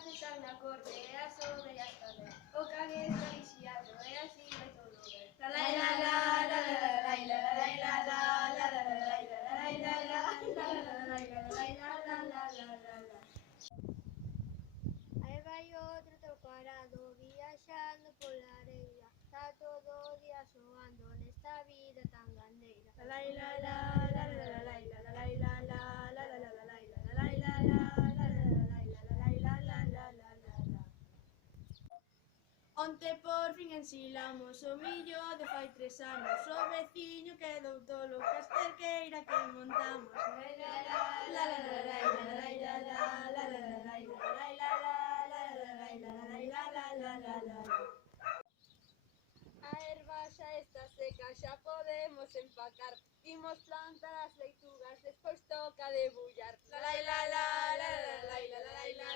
As están na corte, e as ovellas tamén. O can está vixiando, e así vai todo ben. La la la la la la la la la la la la la Aí vai outro teu parado, viaxando pola areia. Está todo o día soando nesta vida tan gandeira. Onte por fin ensilamos o millo de fai 3 anos. O veciño quedou tolo cas terqueira que montamos. A erva xa está seca, xa podemos empacar. Imos plantar as leitugas, despois toca debullar. La la la la la la la la la la